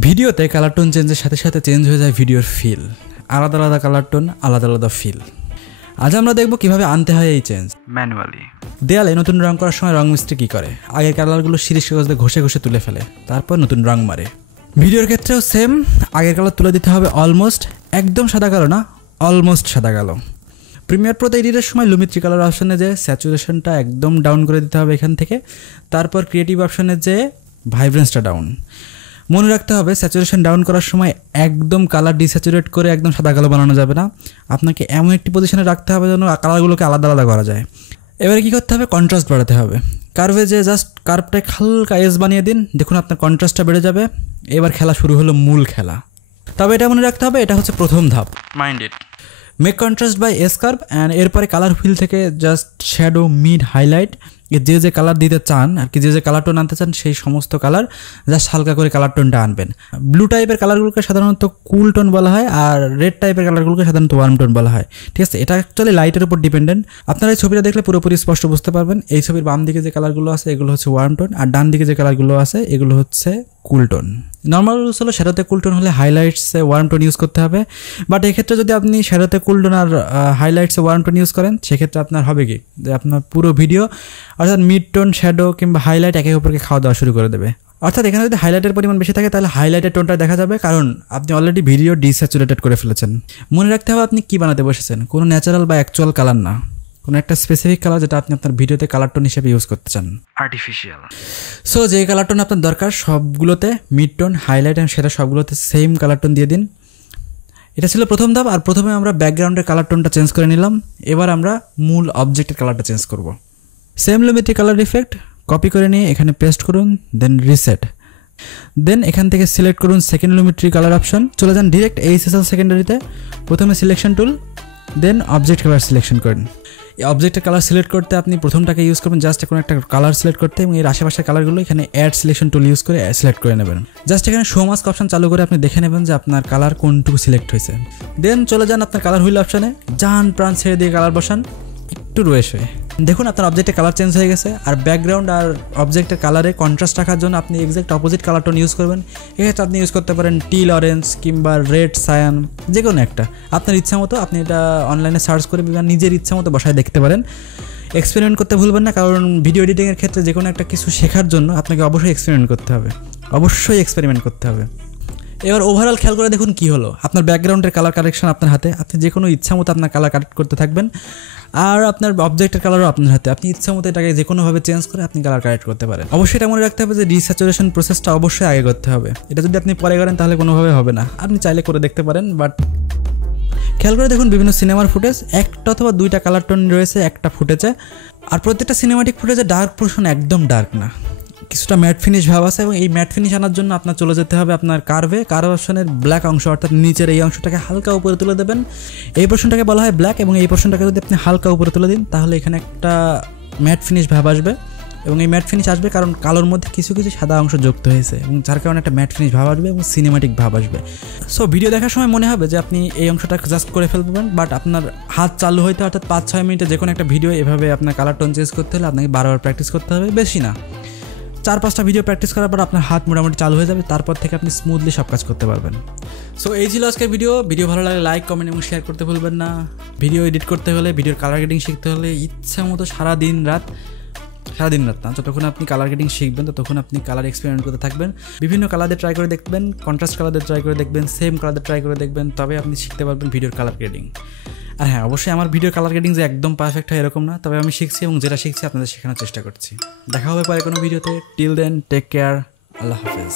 ভিডিওতে colour tone চেঞ্জের সাথে সাথে চেঞ্জ হয়ে যায় ভিডিওর ফিল, আলাদা আলাদা কালার টোন, আলাদা আলাদা ফিল। আজ আমরা দেখব কিভাবে আনতে হয় এই চেঞ্জ ম্যানুয়ালি। দেয়ালে নতুন রং করার সময় রং মিস্ত্রি কী করে, আগের কালারগুলো সিরিজ কাগজ দিয়ে ঘষে ঘষে তুলে ফেলে, তারপর নতুন রং মারে। ভিডিওর ক্ষেত্রেও সেম, আগের কালার তুলে দিতে হবে অলমোস্ট, একদম সাদা কালো না, অলমোস্ট সাদা কালো। প্রিমিয়ার প্রোতে এডিটের সময় লুমিত্রি কালার অপশানে যে স্যাচুরেশনটা একদম ডাউন করে দিতে হবে এখান থেকে, তারপর ক্রিয়েটিভ অপশানে যে ভাইব্রেন্সটা ডাউন। মনে রাখতে হবে স্যাচুরেশন ডাউন করার সময় একদম কালার ডিস্যাচুরেট করে একদম সাদা কালো বানানো যাবে না, আপনাকে এমন একটি পজিশনে রাখতে হবে যেন কালারগুলোকে আলাদা আলাদা করা যায়। এবারে কী করতে হবে, কন্ট্রাস্ট বাড়াতে হবে। কার্ভে যে জাস্ট কার্ভটায় হালকা এজ বানিয়ে দিন, দেখুন আপনার কন্ট্রাস্টটা বেড়ে যাবে। এবার খেলা শুরু হলো, মূল খেলা। তবে এটা মনে রাখতে হবে, এটা হচ্ছে প্রথম ধাপ, mind it. Make contrast by S curve and এরপরে কালার হুইল থেকে জাস্ট শ্যাডো, মিড, হাইলাইট, যে যে কালার দিতে চান আর কি, যে যে কালার টোন আনতে চান সেই সমস্ত কালার জাস্ট হালকা করে কালার টোনটা আনবেন। ব্লু টাইপের কালারগুলোকে সাধারণত কুল টোন বলা হয়, আর রেড টাইপের কালারগুলোকে সাধারণত ওয়ার্ম টোন বলা হয়। ঠিক আছে, এটা অ্যাকচুয়ালি লাইটের উপর ডিপেন্ডেন্ট। আপনারা এই ছবিটা দেখলে পুরোপুরি স্পষ্ট বুঝতে পারবেন। এই ছবির বাম দিকে যে কালারগুলো আছে এগুলো হচ্ছে ওয়ার্ম টোন, আর ডান দিকে যে কালারগুলো আছে এগুলো হচ্ছে কুল টোন। নর্মাল রুলস হলো শ্যাডোতে কুল টোন হলে হাইলাইটসে ওয়ার্ম টোন ইউজ করতে হবে, বাট এক্ষেত্রে যদি আপনি শ্যাডোতে কুল টোন আর হাইলাইটসে ওয়ার্ম টোন ইউজ করেন সেক্ষেত্রে আপনার হবে কি, যে আপনার পুরো ভিডিও অর্থাৎ মিড টোন, শ্যাডো কিংবা হাইলাইট একে অপরকে খাওয়া দাওয়া শুরু করে দেবে। অর্থাৎ এখানে যদি হাইলাইটের পরিমাণ বেশি থাকে তাহলে হাইলাইটের টোনটা দেখা যাবে, কারণ আপনি অলরেডি ভিডিও ডিস্যাচুরেটেড করে ফেলেছেন। মনে রাখতে হবে আপনি কী বানাতে বসেছেন, কোনো ন্যাচারাল বা অ্যাকচুয়াল কালার না, কোনো একটা স্পেসিফিক কালার যেটা আপনি আপনার ভিডিওতে কালার টোন হিসেবে ইউজ করতে চান, আর্টিফিশিয়াল। সো যে কালার টোন আপনার দরকার সবগুলোতে মিড টোন, হাইলাইট অ্যান্ড সেটা সবগুলোতে সেম কালার টোন দিয়ে দিন। এটা ছিল প্রথম ধাপ। আর প্রথমে আমরা ব্যাকগ্রাউন্ডের কালার টোনটা চেঞ্জ করে নিলাম, এবার আমরা মূল অবজেক্টের কালারটা চেঞ্জ করব। সেম লুমিত্রি কালার ইফেক্ট কপি করে নিয়ে এখানে পেস্ট করুন, দেন রিসেট, দেন এখান থেকে সিলেক্ট করুন সেকেন্ড লুমিত্রি কালার অপশন, চলে যান ডিরেক্ট এইচএসএল সেকেন্ডারিতে, প্রথমে selection tool, then object colour selection করেন। এই অবজেক্টের কালার সিলেক্ট করতে আপনি প্রথমটাকে ইউজ করবেন জাস্ট কোনো একটা কালার সিলেক্ট করতে, এবং এর আশেপাশের কালারগুলো এখানে অ্যাড সিলেকশন টুল ইউজ করে সিলেক্ট করে নেবেন। জাস্ট এখানে শো মাস্ক অপশন চালু করে আপনি দেখে নেবেন যে আপনার কালার কোনটুকু সিলেক্ট হয়েছে। দেন চলে যান আপনার কালার হুইল অপশানে, যান প্রাণ ছেড়ে দিয়ে কালার বসান, একটু রয়েছে দেখুন আপনার অবজেক্টের কালার চেঞ্জ হয়ে গেছে। আর ব্যাকগ্রাউন্ড আর অবজেক্টের কালারে কন্ট্রাস্ট রাখার জন্য আপনি exact opposite colour tone use করবেন। এক্ষেত্রে আপনি ইউজ করতে পারেন টিল অরেঞ্জ কিংবা রেড সায়ান, যে কোনো একটা আপনার ইচ্ছা মতো। আপনি এটা অনলাইনে সার্চ করে নিজের ইচ্ছা মতো বসায় দেখতে পারেন। এক্সপেরিমেন্ট করতে ভুলবেন না, কারণ ভিডিও এডিটিংয়ের ক্ষেত্রে যে কোনো একটা কিছু শেখার জন্য আপনাকে অবশ্যই এক্সপেরিমেন্ট করতে হবে, অবশ্যই এক্সপেরিমেন্ট করতে হবে। এবার ওভারঅল খেয়াল করে দেখুন কী হলো, আপনার ব্যাকগ্রাউন্ডের কালার কারেকশন আপনার হাতে, আপনি যে কোনো ইচ্ছা মতো আপনার কালার কারেক্ট করতে থাকবেন। আর আপনার অবজেক্টের কালারও আপনার হাতে, আপনি ইচ্ছা মতো এটাকে যে কোনোভাবে চেঞ্জ করে আপনি কালার কারেক্ট করতে পারেন। অবশ্যই এটা মনে রাখতে হবে যে ডিস্যাচুরেশন প্রসেসটা অবশ্যই আগে করতে হবে। এটা যদি আপনি পরে করেন তাহলে কোনোভাবে হবে না। আপনি চাইলে করে দেখতে পারেন, বাট খেয়াল করে দেখুন বিভিন্ন সিনেমার ফুটেজ একটা অথবা দুইটা কালার টোন রয়েছে একটা ফুটেজে, আর প্রত্যেকটা সিনেমাটিক ফুটেজে ডার্ক পোর্শন একদম ডার্ক না, কিছুটা ম্যাট ফিনিশ ভাব আছে। এবং এই ম্যাট ফিনিশ আনার জন্য আপনার চলে যেতে হবে আপনার কার্ভ অপশনের ব্ল্যাক অংশ, অর্থাৎ নিচের এই অংশটাকে হালকা উপরে তুলে দেবেন। এই পোর্শনটাকে বলা হয় ব্ল্যাক, এবং এই পোর্শনটাকে যদি আপনি হালকা উপরে তুলে দিন তাহলে এখানে একটা ম্যাট ফিনিশ ভাব আসবে। এবং এই ম্যাট ফিনিশ আসবে কারণ কালোর মধ্যে কিছু কিছু সাদা অংশ যুক্ত হয়েছে, এবং যার কারণে একটা ম্যাট ফিনিশ ভাব আসবে এবং সিনেমাটিক ভাব আসবে। সো ভিডিও দেখার সময় মনে হবে যে আপনি এই অংশটা জাস্ট করে ফেলবেন, বাট আপনার হাত চালু হইতে অর্থাৎ 5-6 মিনিটে যে কোনো একটা ভিডিও এভাবে আপনার কালার টোন চেঞ্জ করতে হলে আপনাকে বারবার প্র্যাকটিস করতে হবে, বেশি না। 4-5টা ভিডিও প্র্যাকটিস করার পর আপনার হাত মোটামুটি চালু হয়ে যাবে, তারপর থেকে আপনি স্মুথলি সব কাজ করতে পারবেন। সো এই ছিল আজকের ভিডিও। ভিডিও ভালো লাগলে লাইক, কমেন্ট এবং শেয়ার করতে ভুলবেন না। ভিডিও এডিট করতে হলে, ভিডিওর কালার গ্রেডিং শিখতে হলে ইচ্ছা মতো সারাদিন রাত না, যতক্ষণ আপনি কালার গ্রেডিং শিখবেন ততক্ষণ আপনি কালার এক্সপেরিমেন্ট করতে থাকবেন। বিভিন্ন কালারদের ট্রাই করে দেখবেন, কন্ট্রাস্ট কালারদের ট্রাই করে দেখবেন, সেম কালারদের ট্রাই করে দেখবেন, তবে আপনি শিখতে পারবেন ভিডিওর কালার গ্রেডিং। আর হ্যাঁ, অবশ্যই আমার ভিডিওর কালার গ্রেডিং যে একদম পারফেক্ট হয় এরকম না, তবে আমি শিখছি এবং যেটা শিখছি আপনাদের শেখানোর চেষ্টা করছি। দেখা হবে পরে কোনো ভিডিওতে। টিল দেন, টেক কেয়ার, আল্লাহ হাফেজ।